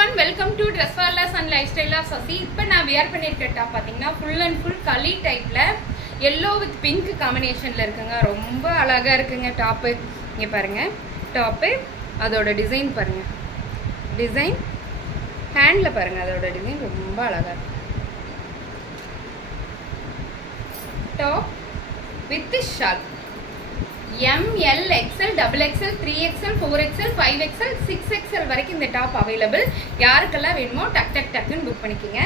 everyone, welcome to Dress Warless and Lifestyle of Sasi. இப்போ நான் wear பண்ணிருக்க top பாத்தீங்கன்னா full and full களி டைப்ல yellow with pink காம்பினேஷன்ல இருக்குங்க. ரொம்ப அழகா இருக்குங்க டாப். இங்க பாருங்க. டாப் அதோட டிசைன் பாருங்க. டிசைன் ஹேண்ட்ல பாருங்க அதோட டிசைன் ரொம்ப அழகா இருக்கு. Top with shawl. M, L, XL, XXL, 3XL, 4XL, 5XL, 6XL வரைக்கும் இந்த டாப் அவைலபிள். யாருக்கெல்லாம் வேணுமோ டக் டக் டக்குன்னு புக் பண்ணிக்கோங்க.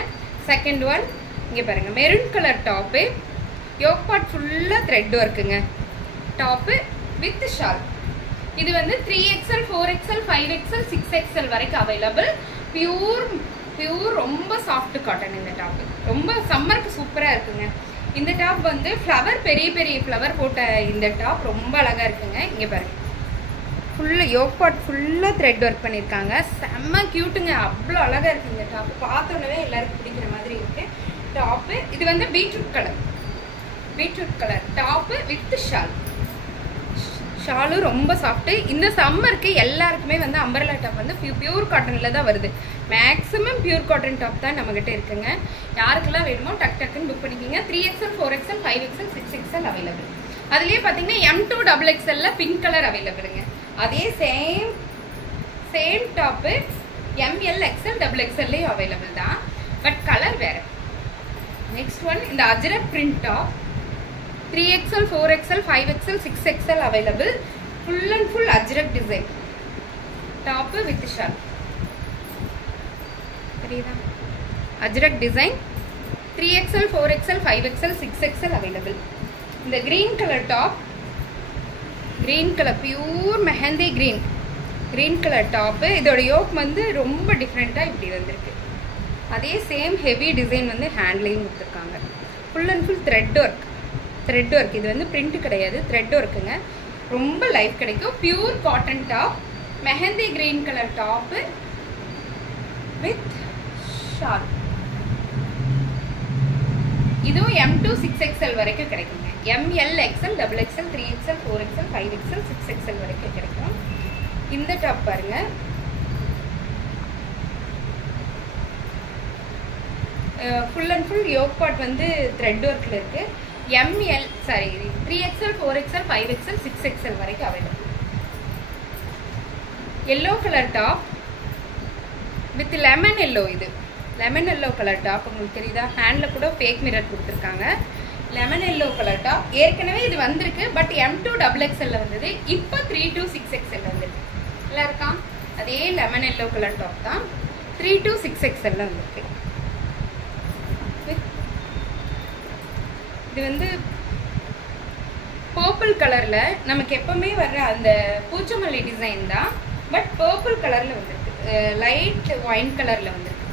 செகண்ட் ஒன் இங்கே பாருங்க, maroon colour top, yoke part ஃபுல்லாக த்ரெட் ஒர்க்குங்க. Top with shawl. இது வந்து 3XL, 4XL, 5XL, 6XL வரைக்கும் அவைலபிள். பியூர் ரொம்ப சாஃப்ட் காட்டன் இந்த டாப்பு. ரொம்ப சம்மருக்கு சூப்பராக இருக்குங்க. இந்த டாப் வந்து ஃப்ளவர், பெரிய பெரிய ஃப்ளவர் போட்ட இந்த டாப் ரொம்ப அழகாக இருக்குங்க. இங்கே பாருங்க, ஃபுல்லாக யோக் பார்ட் ஃபுல்லாக த்ரெட் ஒர்க் பண்ணியிருக்காங்க. செம்ம க்யூட்டுங்க, அவ்வளோ அழகாக இருக்குது இந்த டாப்பு. பார்த்தோன்னே எல்லாருக்கும் பிடிக்கிற மாதிரி இருக்குது டாப்பு. இது வந்து beetroot colour top with shawl. ஷாலும் ரொம்ப சாஃப்ட்டு. இந்த சம்மருக்கு எல்லாருக்குமே வந்து அம்பர்லா டாப் வந்து பியூர் காட்டனில் தான் வருது. மேக்ஸிமம் பியூர் காட்டன் டாப் தான் நம்மகிட்ட இருக்குங்க. யாருக்கெல்லாம் வேணுமோ டக் டக்குன்னு புக் பண்ணிக்கிங்க. 3XL, 4XL, 5XL, 6XL available. அதுலேயே பார்த்தீங்கன்னா M2 XXL பிங்க் கலர் அவைலபிளுங்க. அதே சேம் டாப்பு ML, XL, XXLலையும் அவைலபிள் தான், பட் கலர் வேறு. நெக்ஸ்ட் ஒன் இந்த Ajrak print top. 3XL, 4XL, 5XL, 6XL available. Full and full Ajrak design top with shawl. தெரியுதா? Ajrak design 3XL, 4XL, 5XL, 6XL available. இந்த green colour top, green colour pure mehndi green colour top. இதோட yoke வந்து ரொம்ப டிஃப்ரெண்ட்டாக இப்படி வந்திருக்கு. அதே சேம் ஹெவி டிசைன் வந்து ஹேண்ட்லேயும் கொடுத்துருக்காங்க. Full and full thread work. இது வந்து பிரிண்ட் கிடையாது, த்ரெட் ஒர்க்குங்க. ரொம்ப லைஃப் கிடைக்கும். Pure cotton top, mehndi green colour top with shawl. இதுவும் M2 6XL வரைக்கும் கிடைக்குங்க. ML, XL, XXL, 3XL, 4XL, 5XL, 6XL வரைக்கும் கிடைக்கும். இந்த டாப் பாருங்க, full and full yoke part வந்து த்ரெட் ஒர்க்கில் இருக்குது. 3XL, 4XL, 5XL, 6XL வரைக்கும் available. Yellow colour top with lemon yellow. இது லெமன் எல்லோ கலர் டாப் உங்களுக்கு தெரியுதா? ஹேண்டில் கூட ஃபேக் மிரர் கொடுத்துருக்காங்க. லெமன் எல்லோ கலர் டாப் ஏற்கனவே இது வந்திருக்கு, பட் M2 XXL வந்தது. இப்போ 3 to 6XL வந்துருக்கு. நல்லா இருக்கா? அதே லெமன் எல்லோ கலர் டாப் தான் 3 to 6XL வந்திருக்கு. இது வந்து பர்பிள் கலர்ல நமக்கு எப்பவுமே வர்ற அந்த பூச்சமல்லி டிசைன் தான், பட் பர்பிள் கலர்ல வந்திருக்கு. லைட் ஒயின் கலர்ல வந்திருக்கு.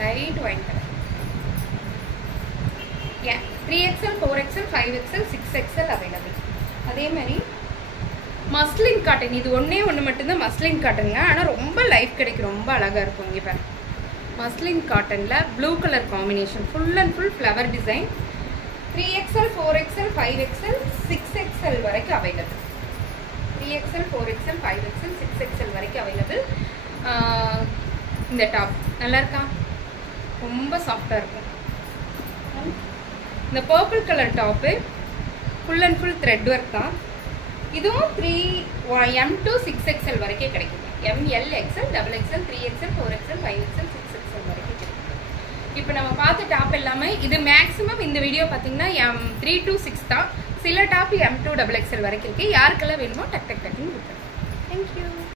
Light wine colour. 3XL, 4XL, 5XL, 6XL available. அதே மாதிரி மஸ்லின் காட்டன். இது ஒன்று மட்டும்தான் மஸ்லின் காட்டனுங்க. ஆனால் ரொம்ப லைஃப் கிடைக்கும், ரொம்ப அழகாக இருக்கும். இங்கே பாருங்க, மஸ்லின் காட்டனில் blue colour combination, full and full flower design. 3XL, 4XL, 5XL, 6XL வரைக்கும் available. 3XL, 4XL, 5XL, 6XL வரைக்கும் அவைலபிள். இந்த டாப் நல்லா இருக்கா? ரொம்ப சாஃப்டாக இருக்கும். இந்த purple colour top full and full thread work தான். இதுவும் M2 6XL வரைக்கும் கிடைக்கும். ML, XL, XXL, 3XL, 4XL, 5XL, 6XL வரைக்கும் கிடைக்கும். இப்போ நம்ம பார்த்த டாப் எல்லாமே இது மேக்ஸிமம் இந்த வீடியோ பார்த்தீங்கன்னா M3 to 6 தான். சில டாப் M2 XXL வரைக்கும் இருக்குது. யாருக்கெல்லாம் வேணுமோ டக் டக் டக்குன்னு புக் பண்ணுங்க. தேங்க்யூ.